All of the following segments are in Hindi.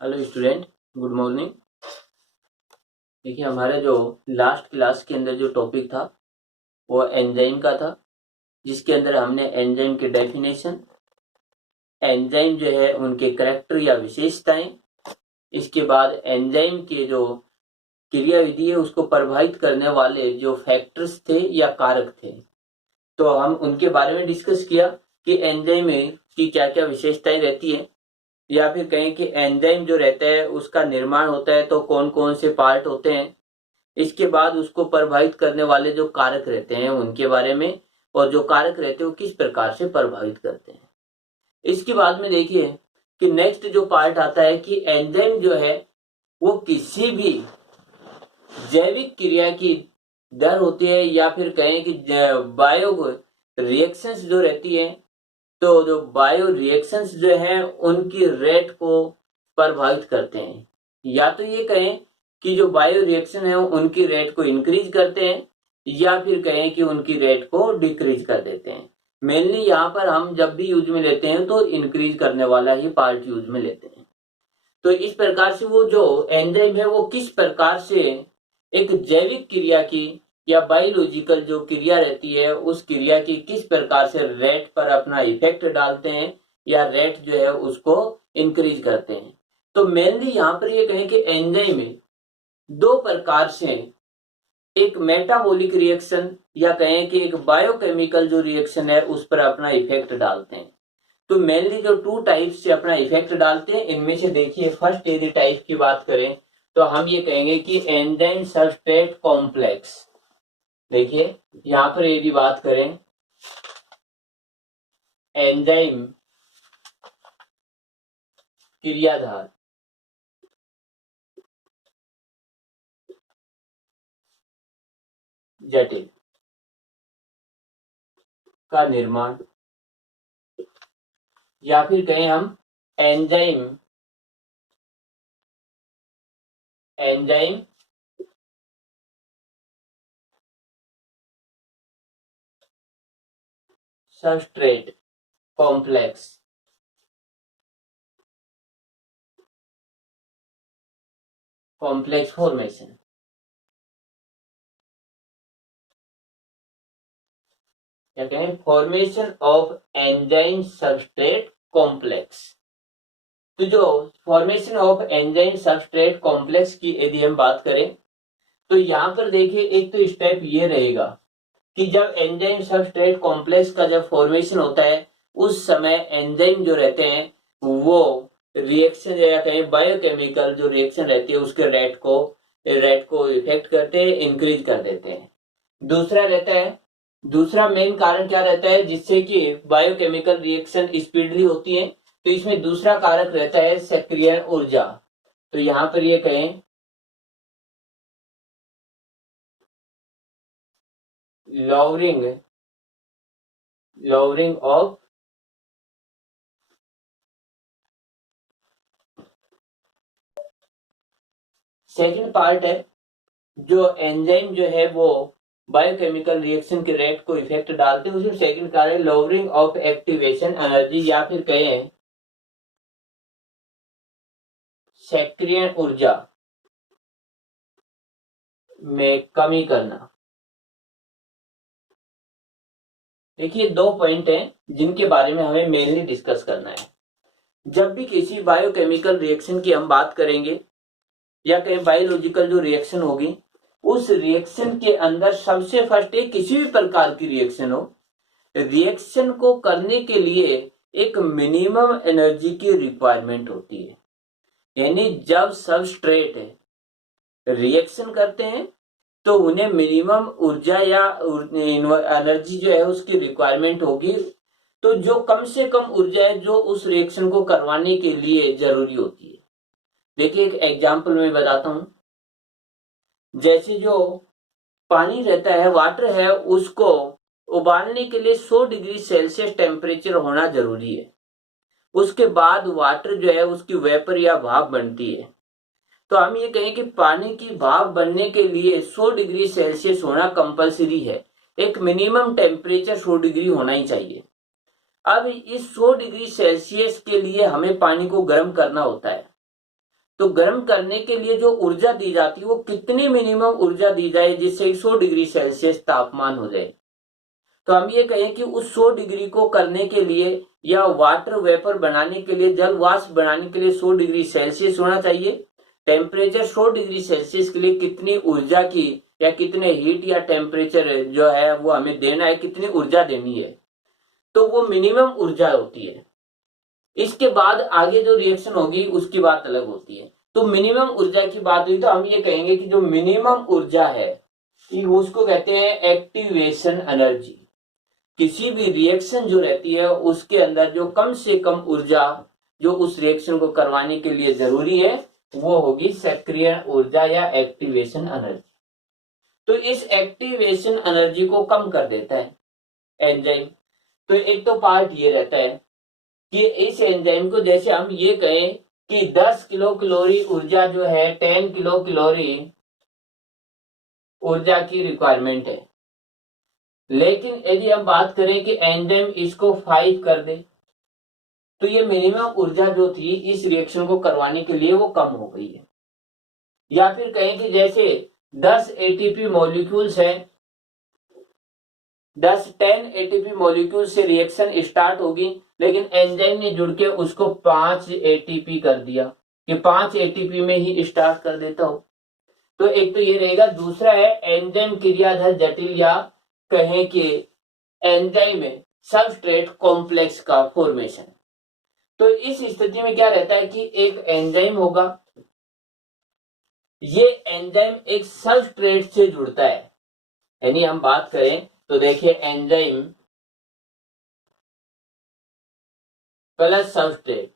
Hello student, good morning. देखिए, हमारा जो लास्ट क्लास के अंदर जो टॉपिक था वो एंजाइम का था, जिसके अंदर हमने एंजाइम के डेफिनेशन, एंजाइम जो है उनके करैक्टर या विशेषताएं, इसके बाद एंजाइम के जो क्रियाविधि है उसको प्रभावित करने वाले जो फैक्टर्स थे या कारक थे, तो हम उनके बारे में डिस्कस किया कि एंजाइम में की क्या क्या विशेषताएं रहती है, या फिर कहें कि एंजाइम जो रहता है उसका निर्माण होता है तो कौन कौन से पार्ट होते हैं। इसके बाद उसको प्रभावित करने वाले जो कारक रहते हैं उनके बारे में, और जो कारक रहते हैं वो किस प्रकार से प्रभावित करते हैं। इसके बाद में देखिए कि नेक्स्ट जो पार्ट आता है कि एंजाइम जो है वो किसी भी जैविक क्रिया की दर होती है, या फिर कहें कि बायो रिएक्शंस जो रहती है, तो जो बायो रिएक्शंस जो है उनकी रेट को प्रभावित करते हैं। या तो ये कहें कि जो बायो रिएक्शन है उनकी रेट को इंक्रीज करते हैं, या फिर कहें कि उनकी रेट को डिक्रीज कर देते हैं। मेनली यहाँ पर हम जब भी यूज में लेते हैं तो इंक्रीज करने वाला ही पार्ट यूज में लेते हैं। तो इस प्रकार से वो जो एंजाइम है वो किस प्रकार से एक जैविक क्रिया की या बायोलॉजिकल जो क्रिया रहती है उस क्रिया की किस प्रकार से रेट पर अपना इफेक्ट डालते हैं या रेट जो है उसको इंक्रीज करते हैं। तो मेनली यहाँ पर ये कहें कि एंजाइम में दो प्रकार से, एक मेटाबॉलिक रिएक्शन या कहें कि एक बायोकेमिकल जो रिएक्शन है उस पर अपना इफेक्ट डालते हैं। तो मेनली जो टू टाइप से अपना इफेक्ट डालते हैं, इनमें से देखिए फर्स्ट यदि टाइप की बात करें तो हम ये कहेंगे कि एंजाइम सबस्ट्रेट कॉम्प्लेक्स। देखिए यहां पर यदि बात करें एंजाइम क्रियाधार, जटिल का निर्माण, या फिर कहें हम enzyme enzyme substrate complex complex formation. क्या कहें, formation of enzyme substrate complex. तो जो formation of enzyme substrate complex की यदि हम बात करें तो यहां पर देखिए एक तो स्टेप ये रहेगा कि जब एंजाइम सबस्ट्रेट कॉम्प्लेक्स का जब फॉर्मेशन होता है उस समय एंजाइम जो रहते हैं वो रिएक्शन या कहें बायोकेमिकल जो रिएक्शन रहती है उसके रेट को इफेक्ट करते हैं, इंक्रीज कर देते हैं। दूसरा रहता है, दूसरा मेन कारण क्या रहता है जिससे कि बायोकेमिकल रिएक्शन स्पीडली होती है, तो इसमें दूसरा कारक रहता है सक्रियण ऊर्जा। तो यहां पर ये कहें lowering ऑफ सेकंड पार्ट है जो एंजाइम जो है वो बायोकेमिकल रिएक्शन के रेट को इफेक्ट डालते हैं, उसमें सेकंड कार्य है लोअरिंग ऑफ एक्टिवेशन एनर्जी, या फिर कहें सक्रियण ऊर्जा में कमी करना। देखिए दो पॉइंट हैं जिनके बारे में हमें मेनली डिस्कस करना है। जब भी किसी बायोकेमिकल रिएक्शन की हम बात करेंगे या कहें बायोलॉजिकल जो रिएक्शन होगी, उस रिएक्शन के अंदर सबसे फर्स्ट एक किसी भी प्रकार की रिएक्शन हो, रिएक्शन को करने के लिए एक मिनिमम एनर्जी की रिक्वायरमेंट होती है। यानी जब सबस्ट्रेट रिएक्शन करते हैं तो उन्हें मिनिमम ऊर्जा या एनर्जी जो है उसकी रिक्वायरमेंट होगी, तो जो कम से कम ऊर्जा है जो उस रिएक्शन को करवाने के लिए जरूरी होती है। देखिए एक एग्जांपल मैं बताता हूं, जैसे जो पानी रहता है, वाटर है, उसको उबालने के लिए 100 डिग्री सेल्सियस टेम्परेचर होना जरूरी है। उसके बाद वाटर जो है उसकी वेपर या भाप बनती है। तो हम ये कहें कि पानी की भाप बनने के लिए 100 डिग्री सेल्सियस होना कंपलसरी है, एक मिनिमम टेम्परेचर 100 डिग्री होना ही चाहिए। अब इस 100 डिग्री सेल्सियस के लिए हमें पानी को गर्म करना होता है। तो गर्म करने के लिए जो ऊर्जा दी जाती है वो कितनी मिनिमम ऊर्जा दी जाए जिससे 100 डिग्री सेल्सियस तापमान हो जाए। तो हम ये कहें कि उस 100 डिग्री को करने के लिए या वाटर वेपर बनाने के लिए, जल वाष्प बनाने के लिए 100 डिग्री सेल्सियस होना चाहिए। टेम्परेचर 100 डिग्री सेल्सियस के लिए कितनी ऊर्जा की या कितने हीट या टेम्परेचर जो है वो हमें देना है, कितनी ऊर्जा देनी है, तो वो मिनिमम ऊर्जा होती है। इसके बाद आगे जो रिएक्शन होगी उसकी बात अलग होती है। तो मिनिमम ऊर्जा की बात हुई तो हम ये कहेंगे कि जो मिनिमम ऊर्जा है उसको कहते हैं एक्टिवेशन एनर्जी। किसी भी रिएक्शन जो रहती है उसके अंदर जो कम से कम ऊर्जा जो उस रिएक्शन को करवाने के लिए जरूरी है वो होगी सक्रियण ऊर्जा या एक्टिवेशन एनर्जी। तो इस एक्टिवेशन एनर्जी को कम कर देता है एंजाइम। तो एक तो पार्ट ये रहता है कि इस एंजाइम को, जैसे हम ये कहें कि 10 किलो कैलोरी ऊर्जा जो है 10 किलो कैलोरी ऊर्जा की रिक्वायरमेंट है, लेकिन यदि हम बात करें कि एंजाइम इसको 5 कर दे तो ये मिनिमम ऊर्जा जो थी इस रिएक्शन को करवाने के लिए वो कम हो गई है। या फिर कहें कि जैसे 10 एटीपी मॉलिक्यूल्स है, 10 एटीपी मॉलिक्यूल से रिएक्शन स्टार्ट होगी, लेकिन एंजाइम ने जुड़ के उसको 5 एटीपी कर दिया कि 5 एटीपी में ही स्टार्ट कर देता हो। तो एक तो ये रहेगा। दूसरा है एंजाइम क्रियाधार जटिल या कहें कि एंजाइम सबस्ट्रेट कॉम्प्लेक्स का फॉर्मेशन। तो इस स्थिति में क्या रहता है कि एक एंजाइम होगा, ये एंजाइम एक सबस्ट्रेट से जुड़ता है। यानी हम बात करें तो देखिए enzyme plus substrate,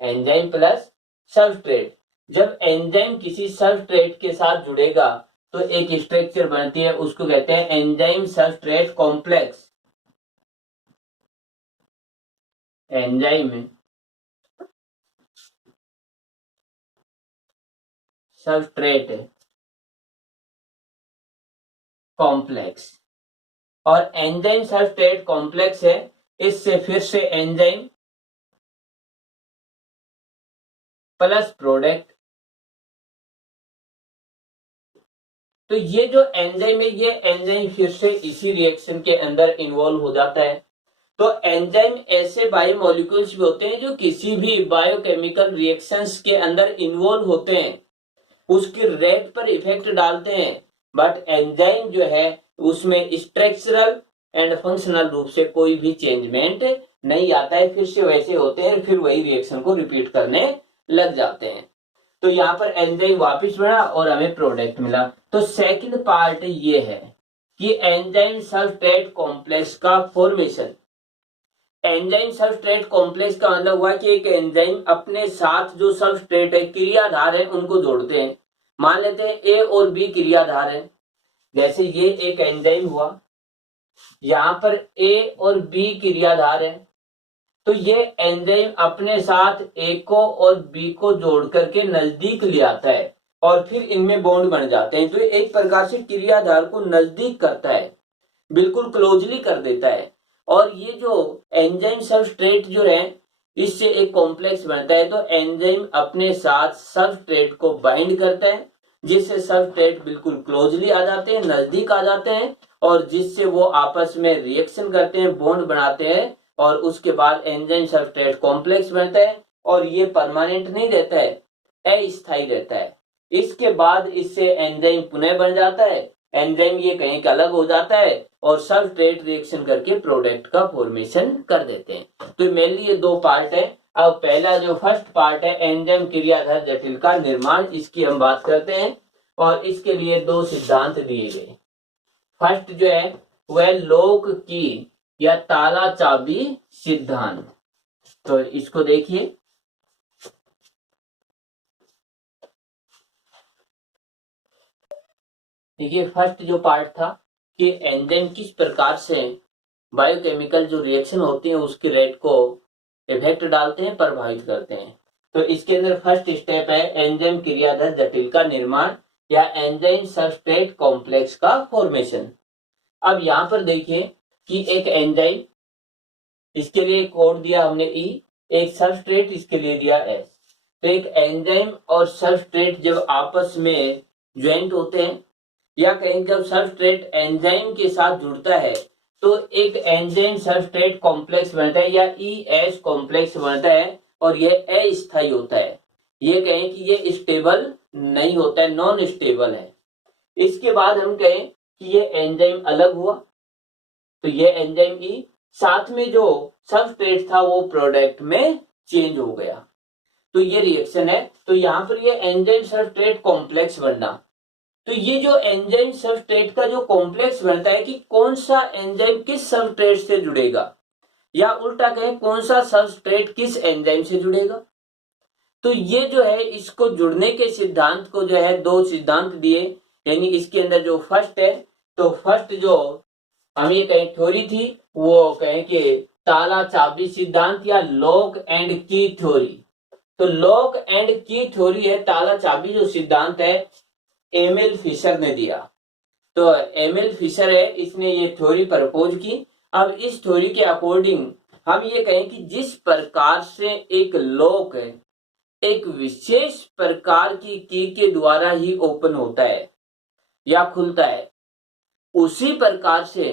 enzyme plus substrate. जब एंजाइम किसी सबस्ट्रेट के साथ जुड़ेगा तो एक स्ट्रक्चर बनती है, उसको कहते हैं enzyme substrate complex. Enzyme substrate complex. और एंजाइम सबस्ट्रेट कॉम्प्लेक्स है, इससे फिर से एंजाइम प्लस प्रोडक्ट। तो ये जो एंजाइम है ये एंजाइम फिर से इसी रिएक्शन के अंदर इन्वॉल्व हो जाता है। तो एंजाइम ऐसे बायोमोलिक्यूल्स भी होते हैं जो किसी भी बायोकेमिकल रिएक्शंस के अंदर इन्वॉल्व होते हैं, उसकी रेट पर इफेक्ट डालते हैं, बट एंजाइम जो है उसमें स्ट्रक्चरल एंड फंक्शनल रूप से कोई भी चेंजमेंट नहीं आता है, फिर से वैसे होते हैं, फिर वही रिएक्शन को रिपीट करने लग जाते हैं। तो यहाँ पर एंजाइम वापस बना और हमें प्रोडक्ट मिला। तो सेकंड पार्ट ये है कि एंजाइम सबस्ट्रेट कॉम्प्लेक्स का फॉर्मेशन। एंजाइम सबस्ट्रेट कॉम्प्लेक्स का मतलब हुआ कि एक एंजाइम अपने साथ जो सबस्ट्रेट है, क्रियाधार है, उनको जोड़ते हैं। मान लेते हैं ए और बी क्रियाधार है, जैसे ये एक एंजाइम हुआ, यहां पर ए और बी क्रियाधार है, तो ये एंजाइम अपने साथ ए को और बी को जोड़ करके नजदीक ले आता है और फिर इनमें बॉन्ड बन जाते हैं। तो एक प्रकार से क्रियाधार को नजदीक करता है, बिल्कुल क्लोजली कर देता है। और ये जो एंजाइम सबस्ट्रेट जो है इससे एक कॉम्प्लेक्स बनता है। तो एंजाइम अपने साथ सबस्ट्रेट को बाइंड करता है, जिससे सबस्ट्रेट बिल्कुल क्लोजली आ जाते हैं, नजदीक आ जाते हैं, और जिससे वो आपस में रिएक्शन करते हैं, बॉन्ड बनाते हैं, और उसके बाद एंजाइम सबस्ट्रेट कॉम्प्लेक्स बनता है। और ये परमानेंट नहीं रहता है, अस्थायी रहता है। इसके बाद इससे एंजाइम पुनः बन जाता है, एंजाइम ये कहीं का अलग हो जाता है और सबस्ट्रेट रिएक्शन करके प्रोडक्ट का फॉर्मेशन कर देते हैं। तो मेनली ये दो पार्ट है। अब पहला जो फर्स्ट पार्ट है एंजाइम क्रियाधार जटिल का निर्माण, इसकी हम बात करते हैं और इसके लिए दो सिद्धांत दिए गए। फर्स्ट जो है वह लॉक की या ताला चाबी सिद्धांत। तो इसको देखिए, देखिए फर्स्ट जो पार्ट था कि एंजाइम किस प्रकार से बायोकेमिकल जो रिएक्शन होती है उसकी रेट को इफेक्ट डालते हैं, प्रभावित करते हैं। तो इसके अंदर फर्स्ट स्टेप है एंजाइम क्रियाधार जटिल का निर्माण या एंजाइम सबस्ट्रेट कॉम्प्लेक्स का फॉर्मेशन। अब यहां पर देखिए कि एक एंजाइम, इसके लिए कोड दिया हमने ई, एक सबस्ट्रेट इसके लिए दिया S। तो एक एंजाइम और सबस्ट्रेट जब आपस में ज्वाइंट होते हैं या कहीं जब सबस्ट्रेट एंजाइम के साथ जुड़ता है तो एक एंजाइम सबस्ट्रेट कॉम्प्लेक्स बनता है या ES कॉम्प्लेक्स बनता है और यह अस्थायी होता है। ये कहें कि ये स्टेबल नहीं होता है, नॉन स्टेबल है। इसके बाद हम कहें कि ये एंजाइम अलग हुआ तो ये एंजाइम E साथ में जो सबस्ट्रेट था वो प्रोडक्ट में चेंज हो गया तो ये रिएक्शन है। तो यहां पर ये एंजाइम सबस्ट्रेट कॉम्प्लेक्स बनना, तो ये जो एंजाइम सबस्ट्रेट का जो कॉम्प्लेक्स बनता है कि कौन सा एंजाइम किस सबस्ट्रेट से जुड़ेगा या उल्टा कहें कौन सा सबस्ट्रेट किस एंजाइम से जुड़ेगा। तो ये जो है इसको जुड़ने के सिद्धांत को जो है दो सिद्धांत दिए, यानी इसके अंदर जो फर्स्ट है तो फर्स्ट जो हम ये कहें थ्योरी थी वो कहें कि ताला चाबी सिद्धांत या लॉक एंड की थ्योरी। तो लॉक एंड की थ्योरी है, ताला चाबी जो सिद्धांत है एमिल फिशर ने दिया। तो एमिल फिशर है, इसने ये थ्योरी प्रपोज की। अब इस थ्योरी के अकॉर्डिंग हम ये कहें कि जिस प्रकार से एक लॉक एक विशेष प्रकार की के द्वारा ही ओपन होता है या खुलता है, उसी प्रकार से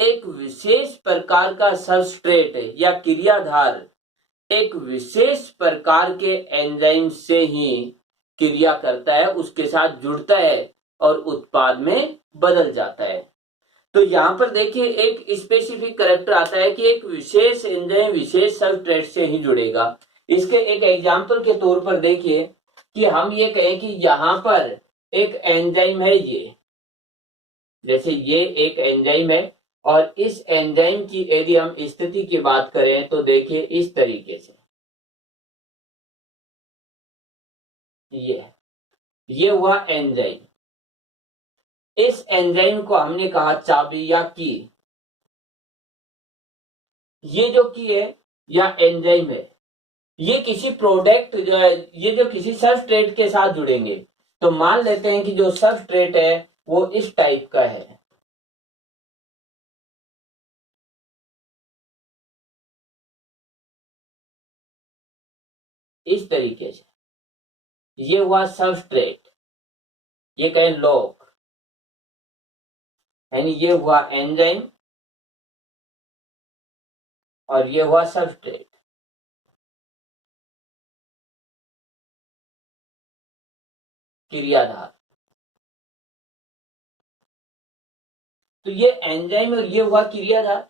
एक विशेष प्रकार का सबस्ट्रेट या क्रियाधार एक विशेष प्रकार के एंजाइम से ही क्रिया करता है, उसके साथ जुड़ता है और उत्पाद में बदल जाता है। तो यहां पर देखिए एक स्पेसिफिक कैरेक्टर आता है कि एक विशेष एंजाइम विशेष सबस्ट्रेट से ही जुड़ेगा। इसके एक एग्जांपल के तौर पर देखिए कि हम ये कहें कि यहां पर एक एंजाइम है, ये जैसे ये एक एंजाइम है और इस एंजाइम की यदि हम स्थिति की बात करें तो देखिए इस तरीके से ये हुआ एंजाइम। इस एंजाइम को हमने कहा चाबी या की। ये जो की है या एंजाइम है, ये किसी प्रोडक्ट जो है ये जो किसी सबस्ट्रेट के साथ जुड़ेंगे। तो मान लेते हैं कि जो सबस्ट्रेट है वो इस टाइप का है, इस तरीके से। ये हुआ सबस्ट्रेट, ये कहें लॉक, यानी ये हुआ एंजाइम और ये हुआ सबस्ट्रेट। क्रियाधार, तो ये एंजाइम और ये हुआ क्रियाधार।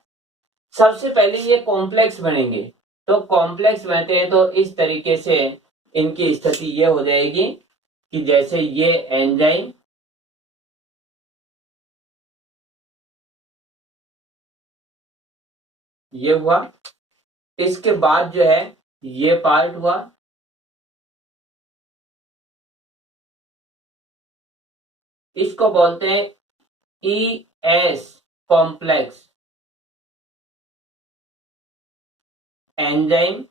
सबसे पहले ये कॉम्प्लेक्स बनेंगे, तो कॉम्प्लेक्स बनते हैं तो इस तरीके से इनकी स्थिति ये हो जाएगी कि जैसे ये एंजाइम ये हुआ, इसके बाद जो है ये पार्ट हुआ, इसको बोलते हैं ES कॉम्प्लेक्स एंजाइम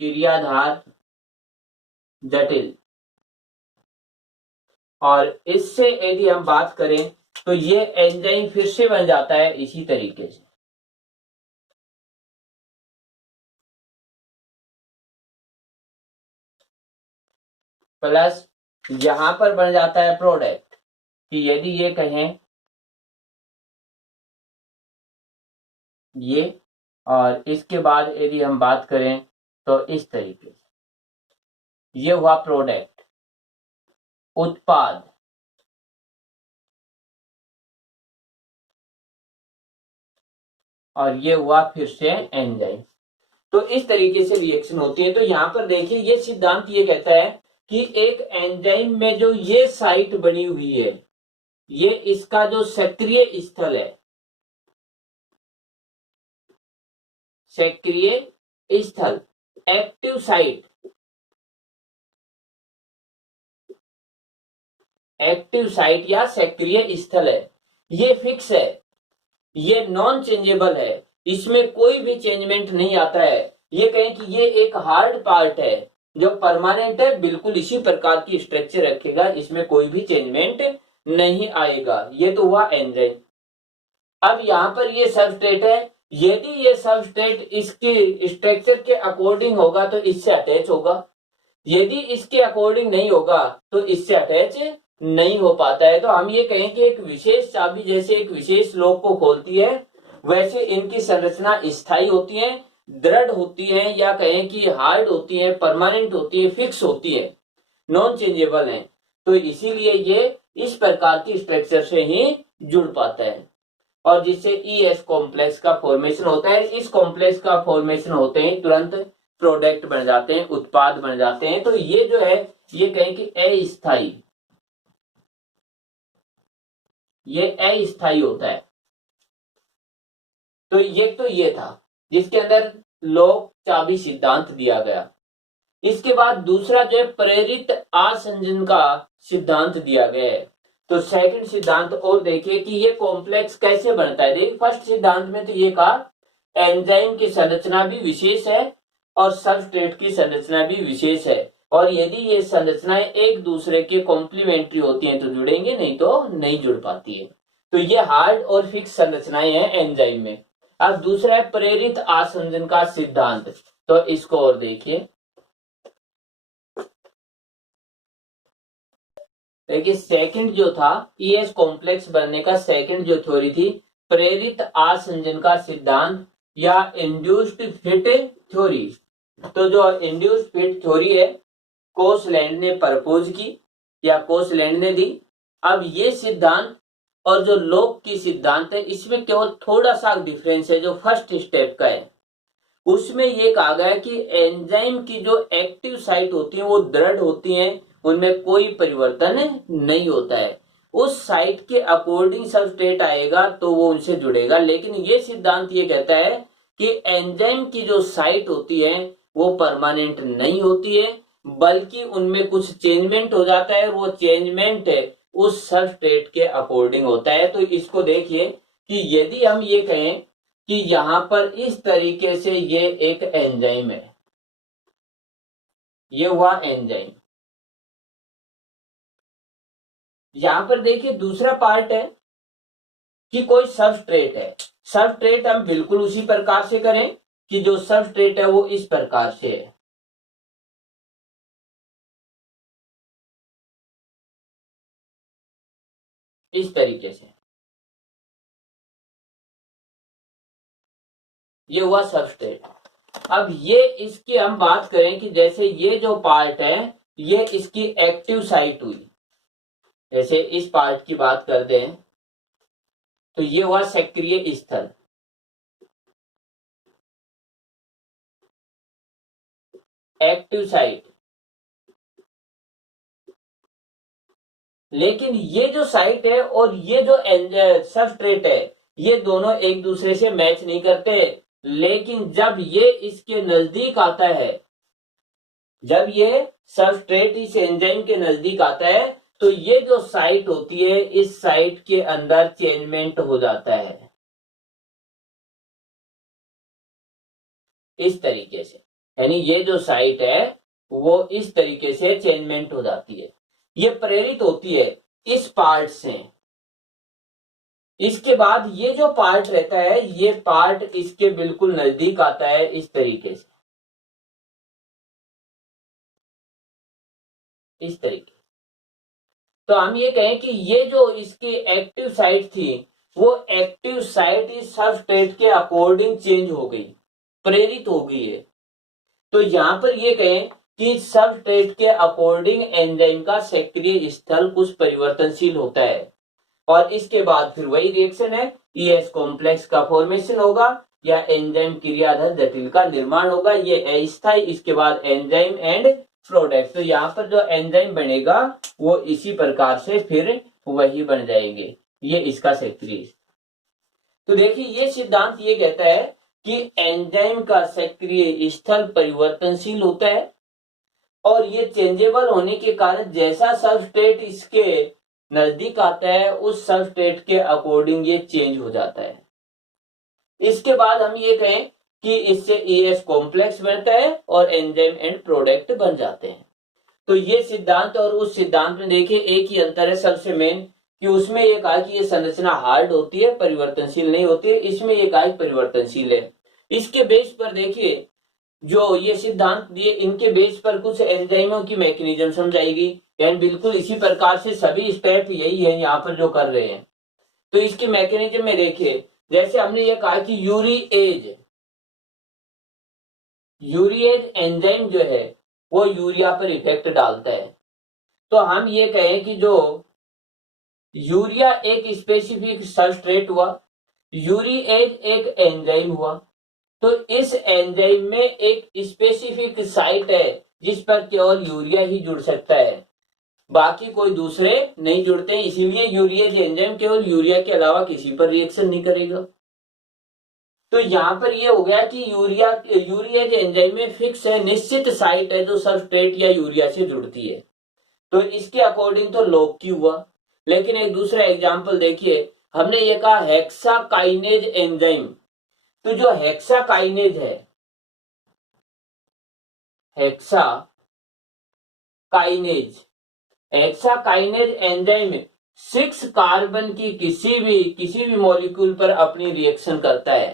क्रियाधार जटिल। और इससे यदि हम बात करें तो ये एंजाइम फिर से बन जाता है इसी तरीके से, प्लस यहां पर बन जाता है प्रोडक्ट कि यदि ये कहें ये, और इसके बाद यदि हम बात करें तो इस तरीके से ये हुआ प्रोडक्ट उत्पाद। और ये हुआ फिर से एंजाइम। तो इस तरीके से रिएक्शन होती है। तो यहां पर देखिए ये सिद्धांत ये कहता है कि एक एंजाइम में जो ये साइट बनी हुई है ये इसका जो सक्रिय स्थल है, सक्रिय स्थल एक्टिव साइट, एक्टिव साइट या सक्रिय स्थल है, ये फिक्स है, ये नॉन चेंजेबल है, इसमें कोई भी चेंजमेंट नहीं आता है। ये कहें कि ये एक हार्ड पार्ट है जो परमानेंट है, बिल्कुल इसी प्रकार की स्ट्रक्चर रखेगा, इसमें कोई भी चेंजमेंट नहीं आएगा। ये तो हुआ एंजाइम। अब यहाँ पर ये सबस्ट्रेट है, यदि ये सबस्ट्रेट इसके स्ट्रक्चर के अकॉर्डिंग होगा तो इससे अटैच होगा, यदि इसके अकॉर्डिंग नहीं होगा तो इससे अटैच नहीं हो पाता है। तो हम ये कहें कि एक विशेष चाबी जैसे एक विशेष लॉक को खोलती है, वैसे इनकी संरचना स्थायी होती है, दृढ़ होती है, या कहें कि हार्ड होती है, परमानेंट होती है, फिक्स होती है, नॉन चेंजेबल है। तो इसीलिए ये इस प्रकार की स्ट्रक्चर से ही जुड़ पाता है और जिससे ES कॉम्प्लेक्स का फॉर्मेशन होता है। इस कॉम्प्लेक्स का फॉर्मेशन होते ही तुरंत प्रोडक्ट बन जाते हैं, उत्पाद बन जाते हैं। तो ये जो है ये कहें कि अस्थायी, ये अस्थायी होता है। तो ये था जिसके अंदर लॉक चाबी सिद्धांत दिया गया। इसके बाद दूसरा जो है प्रेरित आसंजन का सिद्धांत दिया गया है। तो सेकंड सिद्धांत और देखिए कि ये कॉम्प्लेक्स कैसे बनता है। देखिए फर्स्ट सिद्धांत में तो ये कहा एंजाइम की संरचना भी विशेष है और सबस्ट्रेट की संरचना भी विशेष है, और यदि ये संरचनाएं एक दूसरे के कॉम्प्लीमेंट्री होती हैं तो जुड़ेंगे, नहीं तो नहीं जुड़ पाती है। तो ये हार्ड और फिक्स संरचनाएं हैं एंजाइम में। अब दूसरा है प्रेरित आसंजन का सिद्धांत, तो इसको और देखिए। देखिए सेकंड जो था ES कॉम्प्लेक्स बनने का सेकंड जो थ्योरी थी प्रेरित आसंजन का सिद्धांत या इंड्यूस्ड फिट थ्योरी। तो जो इंड्यूस्ड फिट थ्योरी है कोसलैंड ने प्रपोज की या कोसलैंड ने दी। अब ये सिद्धांत और जो लॉक की सिद्धांत है इसमें केवल थोड़ा सा डिफरेंस है। जो फर्स्ट स्टेप का है उसमें ये कहा गया कि एंजाइम की जो एक्टिव साइट होती है वो दृढ़ होती हैं, उनमें कोई परिवर्तन नहीं होता है। उस साइट के अकॉर्डिंग सबस्ट्रेट आएगा तो वो उनसे जुड़ेगा। लेकिन ये सिद्धांत ये कहता है कि एंजाइम की जो साइट होती है वो परमानेंट नहीं होती है, बल्कि उनमें कुछ चेंजमेंट हो जाता है, और वो चेंजमेंट उस सबस्ट्रेट के अकॉर्डिंग होता है। तो इसको देखिए कि यदि हम ये कहें कि यहां पर इस तरीके से ये एक एंजाइम है, ये हुआ एंजाइम। यहां पर देखिए दूसरा पार्ट है कि कोई सबस्ट्रेट है। सबस्ट्रेट हम बिल्कुल उसी प्रकार से करें कि जो सबस्ट्रेट है वो इस प्रकार से है, इस तरीके से, ये हुआ सबस्ट्रेट। अब ये इसकी हम बात करें कि जैसे ये जो पार्ट है ये इसकी एक्टिव साइट हुई, जैसे इस पार्ट की बात कर दें तो ये हुआ सक्रिय स्थल, एक्टिव साइट। लेकिन ये जो साइट है और ये जो सबस्ट्रेट है ये दोनों एक दूसरे से मैच नहीं करते। लेकिन जब ये इसके नजदीक आता है, जब ये सबस्ट्रेट इस एंजाइम के नजदीक आता है तो ये जो साइट होती है इस साइट के अंदर चेंजमेंट हो जाता है, इस तरीके से। यानी ये जो साइट है वो इस तरीके से चेंजमेंट हो जाती है, ये प्रेरित होती है इस पार्ट से। इसके बाद ये जो पार्ट रहता है ये पार्ट इसके बिल्कुल नजदीक आता है, इस तरीके से, इस तरीके। तो हम ये कहें कि ये जो इसकी एक्टिव साइट थी वो एक्टिव साइट इस सबस्ट्रेट के अकॉर्डिंग चेंज हो गई, प्रेरित हो गई है। तो यहां पर ये कहें कि सबस्ट्रेट के अकॉर्डिंग एंजाइम का सक्रिय स्थल कुछ परिवर्तनशील होता है, और इसके बाद फिर वही रिएक्शन है, ES कॉम्प्लेक्स का फॉर्मेशन होगा या एंजाइम क्रियाधार जटिल का निर्माण होगा। ये अस्थायी, इसके बाद एंजाइम एंड प्रोडक्ट। तो यहाँ पर जो एंजाइम बनेगा वो इसी प्रकार से फिर वही बन जाएंगे, ये इसका सक्रिय। तो देखिए ये सिद्धांत ये कहता है कि एंजाइम का सक्रिय स्थल परिवर्तनशील होता है, और ये चेंजेबल होने के कारण जैसा सबस्ट्रेट इसके नजदीक आता है उस सबस्ट्रेट के अकॉर्डिंग ये चेंज हो जाता है। इसके बाद हम ये कहें कि इससे ES कॉम्प्लेक्स बनता है और एंजाइम एंड प्रोडक्ट बन जाते हैं। तो ये सिद्धांत और उस सिद्धांत में देखिए एक ही अंतर है सबसे मेन, कि उसमें ये कहा कि ये संरचना हार्ड होती है, परिवर्तनशील नहीं होती है, इसमें ये कहा परिवर्तनशील है। इसके बेस पर देखिए जो ये सिद्धांत दिए, इनके बेस पर कुछ एंजाइमों की मैकेनिज्म समझाएगी, यानी बिल्कुल इसी प्रकार से सभी स्टेप यही है यहाँ पर जो कर रहे हैं। तो इसकी मैकेनिज्म में देखिए, जैसे हमने ये कहा कि यूरिएज एंजाइम जो है वो यूरिया पर इफेक्ट डालता है। तो हम ये कहें कि जो यूरिया एक स्पेसिफिक सबस्ट्रेट हुआ, यूरिएज एक एंजाइम हुआ, तो इस एंजाइम में एक स्पेसिफिक साइट है जिस पर केवल यूरिया ही जुड़ सकता है, बाकी कोई दूसरे नहीं जुड़ते हैं, इसीलिए यूरिएज एंजाइम केवल यूरिया के अलावा किसी पर रिएक्शन नहीं करेगा। तो यहां पर ये हो गया कि यूरिएज एंजाइम में फिक्स है, निश्चित साइट है जो सबस्ट्रेट या यूरिया से जुड़ती है। तो इसके अकॉर्डिंग तो लॉग की हुआ। लेकिन एक दूसरा एग्जांपल देखिए, हमने ये कहा हेक्साकाइनेज एंजाइम। तो जो हेक्साकाइनेज है, हेक्साकाइनेज एंजाइम 6 कार्बन की किसी भी मॉलिक्यूल पर अपनी रिएक्शन करता है।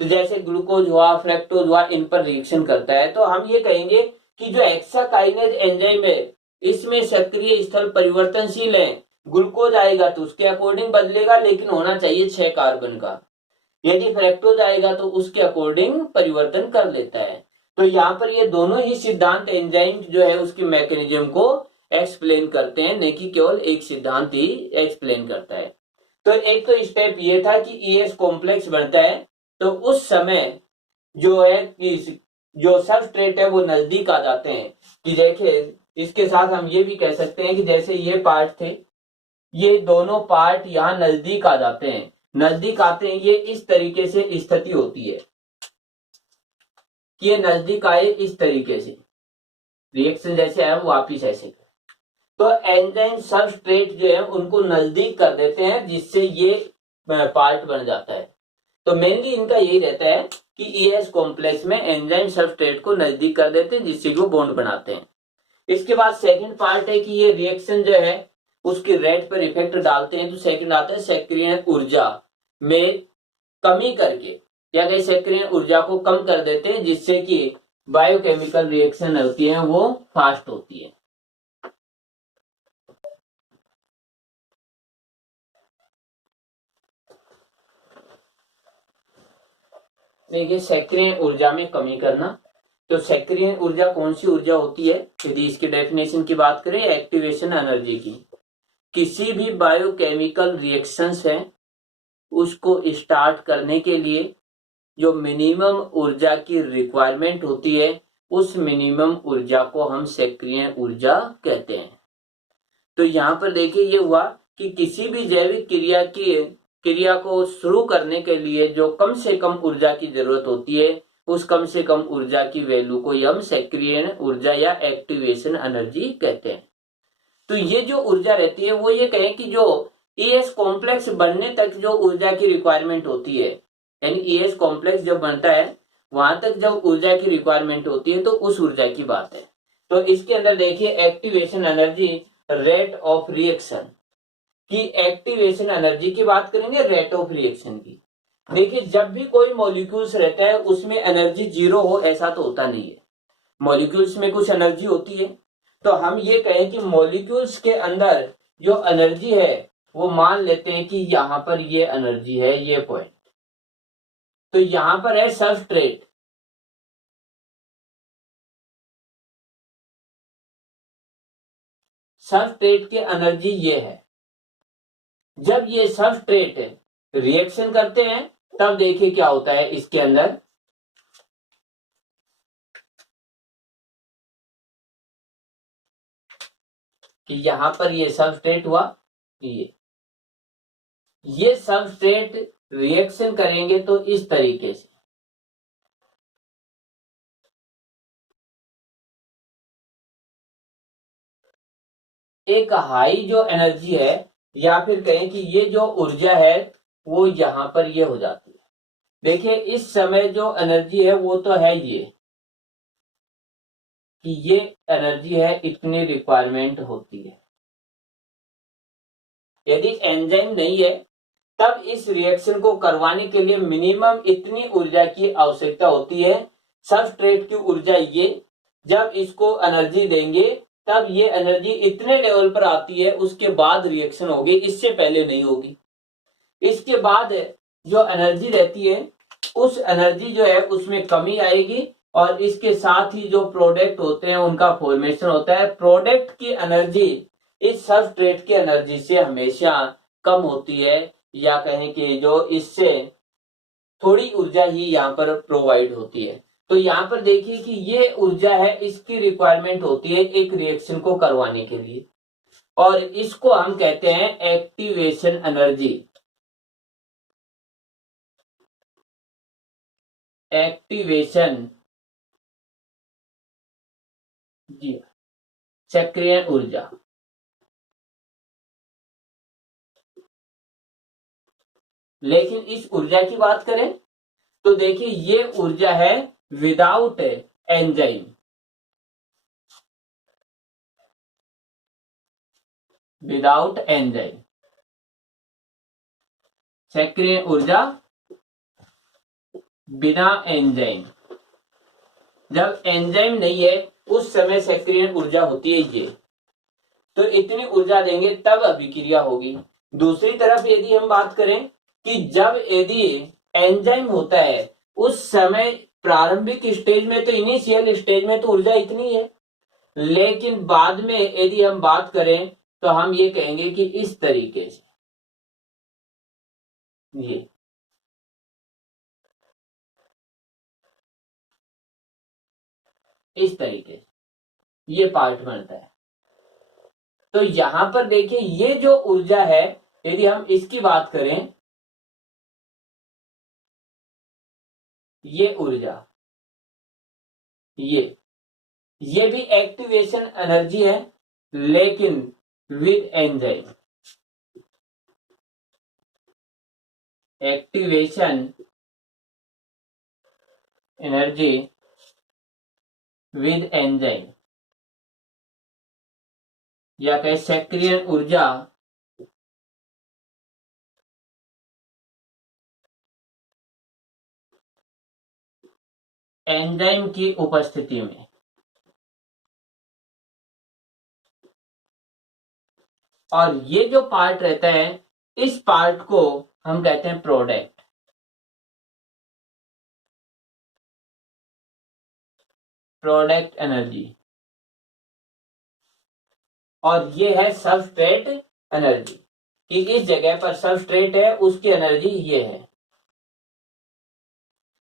तो जैसे ग्लूकोज हुआ, फ्रक्टोज हुआ, इन पर रिएक्शन करता है। तो हम ये कहेंगे कि जो हेक्साकाइनेज एंजाइम है इसमें सक्रिय स्थल परिवर्तनशील है। ग्लूकोज आएगा तो उसके अकॉर्डिंग बदलेगा, लेकिन होना चाहिए 6 कार्बन का। यदि फ्रक्टोज आएगा तो उसके अकॉर्डिंग परिवर्तन कर लेता है। तो यहाँ पर ये दोनों ही सिद्धांत एंजाइम जो है उसकी मैकेनिज्म को एक्सप्लेन करते हैं, नहीं कि केवल एक सिद्धांत ही एक्सप्लेन करता है। तो एक तो स्टेप ये था कि ईएस कॉम्प्लेक्स बनता है, तो उस समय जो है कि जो सबस्ट्रेट है वो नजदीक आ जाते हैं। कि देखिए इसके साथ हम ये भी कह सकते हैं कि जैसे ये पार्ट थे, ये दोनों पार्ट यहाँ नजदीक आ जाते हैं, नजदीक आते हैं, ये इस तरीके से स्थिति होती है कि ये नजदीक आए इस तरीके से, रिएक्शन जैसे है वो वापिस ऐसे। तो एंजाइम सबस्ट्रेट जो है उनको नजदीक कर देते हैं, जिससे ये पार्ट बन जाता है। तो मेनली इनका यही रहता है कि ईएस कॉम्प्लेक्स में एंजाइम सबस्ट्रेट को नजदीक कर देते हैं, जिससे वो बॉन्ड बनाते हैं। इसके बाद सेकंड पार्ट है कि ये रिएक्शन जो है उसकी रेट पर इफेक्ट डालते हैं। तो सेकंड आता है सक्रियण ऊर्जा में कमी करके, या कहीं सक्रियण ऊर्जा को कम कर देते हैं, जिससे कि बायोकेमिकल रिएक्शन होती है वो फास्ट होती है। देखिए सक्रियण ऊर्जा में कमी करना, तो सक्रियण ऊर्जा कौन सी ऊर्जा होती है? यदि इसकी डेफिनेशन की बात करें, एक्टिवेशन एनर्जी की। किसी भी बायोकेमिकल रिएक्शंस है उसको स्टार्ट करने के लिए जो मिनिमम ऊर्जा की रिक्वायरमेंट होती है, उस मिनिमम ऊर्जा को हम सक्रियण ऊर्जा कहते हैं। तो यहाँ पर देखिए ये हुआ कि किसी भी जैविक क्रिया को शुरू करने के लिए जो कम से कम ऊर्जा की जरूरत होती है, उस कम से कम ऊर्जा की वैल्यू को हम सक्रियण ऊर्जा या एक्टिवेशन एनर्जी कहते हैं। तो ये जो ऊर्जा रहती है वो ये कहें कि जो ईएस कॉम्प्लेक्स बनने तक जो ऊर्जा की रिक्वायरमेंट होती है, यानी ईएस कॉम्प्लेक्स जब बनता है वहां तक जब ऊर्जा की रिक्वायरमेंट होती है, तो उस ऊर्जा की बात है। तो इसके अंदर देखिए activation energy, rate of reaction की, एक्टिवेशन एनर्जी की बात करेंगे, रेट ऑफ रिएक्शन की। देखिए जब भी कोई मॉलिक्यूल्स रहता है उसमें एनर्जी जीरो हो ऐसा तो होता नहीं है, मॉलिक्यूल्स में कुछ एनर्जी होती है। तो हम ये कहें कि मॉलिक्यूल्स के अंदर जो एनर्जी है वो मान लेते हैं कि यहां पर ये एनर्जी है, ये पॉइंट। तो यहां पर है सबस्ट्रेट, सबस्ट्रेट की एनर्जी ये है। जब ये सबस्ट्रेट रिएक्शन करते हैं तब देखिए क्या होता है इसके अंदर, कि यहां पर ये सबस्ट्रेट हुआ, ये सबस्ट्रेट रिएक्शन करेंगे तो इस तरीके से, एक हाई जो एनर्जी है, या फिर कहें कि ये जो ऊर्जा है वो यहां पर ये हो जाती है। देखिए इस समय जो एनर्जी है वो तो है ये, कि ये एनर्जी है, इतनी रिक्वायरमेंट होती है। यदि एंजाइम नहीं है तब इस रिएक्शन को करवाने के लिए मिनिमम इतनी ऊर्जा की आवश्यकता होती है। सबस्ट्रेट की ऊर्जा ये, जब इसको एनर्जी देंगे तब ये एनर्जी इतने लेवल पर आती है, उसके बाद रिएक्शन होगी, इससे पहले नहीं होगी। इसके बाद जो एनर्जी रहती है उस एनर्जी जो है उसमें कमी आएगी और इसके साथ ही जो प्रोडक्ट होते हैं उनका फॉर्मेशन होता है। प्रोडक्ट की एनर्जी इस सबस्ट्रेट की एनर्जी से हमेशा कम होती है, या कहें कि जो इससे थोड़ी ऊर्जा ही यहाँ पर प्रोवाइड होती है। तो यहाँ पर देखिए कि ये ऊर्जा है, इसकी रिक्वायरमेंट होती है एक रिएक्शन को करवाने के लिए, और इसको हम कहते हैं एक्टिवेशन एनर्जी। एक्टिवेशन जी, सक्रियण ऊर्जा। लेकिन इस ऊर्जा की बात करें तो देखिए ये ऊर्जा है विदाउट एंजाइम। विदाउट एंजाइम सक्रिय ऊर्जा बिना एंजाइम। जब एंजाइम नहीं है उस समय सक्रिय ऊर्जा होती है ये, तो इतनी ऊर्जा देंगे तब अभिक्रिया होगी। दूसरी तरफ यदि हम बात करें कि जब यदि एंजाइम होता है उस समय प्रारंभिक स्टेज में, तो इनिशियल स्टेज में तो ऊर्जा इतनी है, लेकिन बाद में यदि हम बात करें तो हम ये कहेंगे कि इस तरीके से, ये इस तरीके से ये पार्ट बनता है। तो यहां पर देखिए ये जो ऊर्जा है यदि हम इसकी बात करें, ये ऊर्जा ये भी एक्टिवेशन एनर्जी है लेकिन with enzyme. Activation energy with enzyme, या कहे सक्रिय ऊर्जा एंजाइम की उपस्थिति में। और ये जो पार्ट रहता है इस पार्ट को हम कहते हैं प्रोडक्ट। प्रोडक्ट एनर्जी, और ये है सबस्ट्रेट एनर्जी कि इस जगह पर सबस्ट्रेट है उसकी एनर्जी ये है।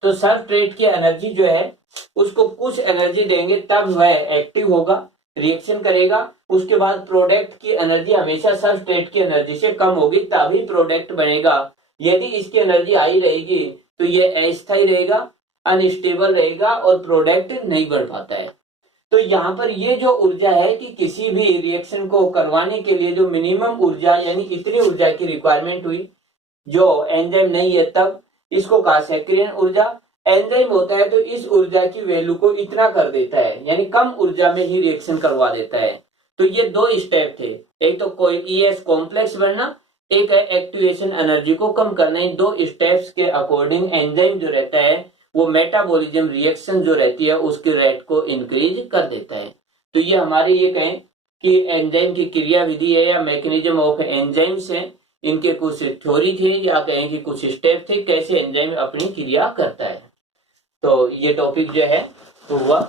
तो सबस्ट्रेट की एनर्जी जो है उसको कुछ एनर्जी देंगे तब वह एक्टिव होगा, रिएक्शन करेगा। उसके बाद प्रोडक्ट की एनर्जी हमेशा सबस्ट्रेट की एनर्जी से कम होगी तभी प्रोडक्ट बनेगा। यदि इसकी एनर्जी हाई रहेगी तो ये अस्थायी रहेगा, अनस्टेबल रहेगा और प्रोडक्ट नहीं बढ़ पाता है। तो यहाँ पर ये जो ऊर्जा है कि किसी भी रिएक्शन को करवाने के लिए जो मिनिमम ऊर्जा यानी इतनी ऊर्जा की रिक्वायरमेंट हुई, जो एंजाइम नहीं है तब इसको कहा सक्रियण ऊर्जा। एंजाइम होता है तो इस ऊर्जा की वैल्यू को इतना कर देता है, यानी कम ऊर्जा में ही रिएक्शन करवा देता है। तो ये दो स्टेप थे, एक तो कोई ईएस कॉम्प्लेक्स बनना, एक है एक्टिवेशन एनर्जी को कम करना। इन दो स्टेप्स के अकॉर्डिंग एंजाइम जो रहता है वो मेटाबॉलिज्म रिएक्शन जो रहती है उसके रेट को इंक्रीज कर देता है। तो ये हमारे ये कहें कि एंजाइम की क्रिया विधि है या मैकेनिज्म ऑफ एंजाइम्स है, इनके कुछ थ्योरी थे या कहें कि कुछ स्टेप थे कैसे एंजाइम अपनी क्रिया करता है। तो ये टॉपिक जो है तो हुआ।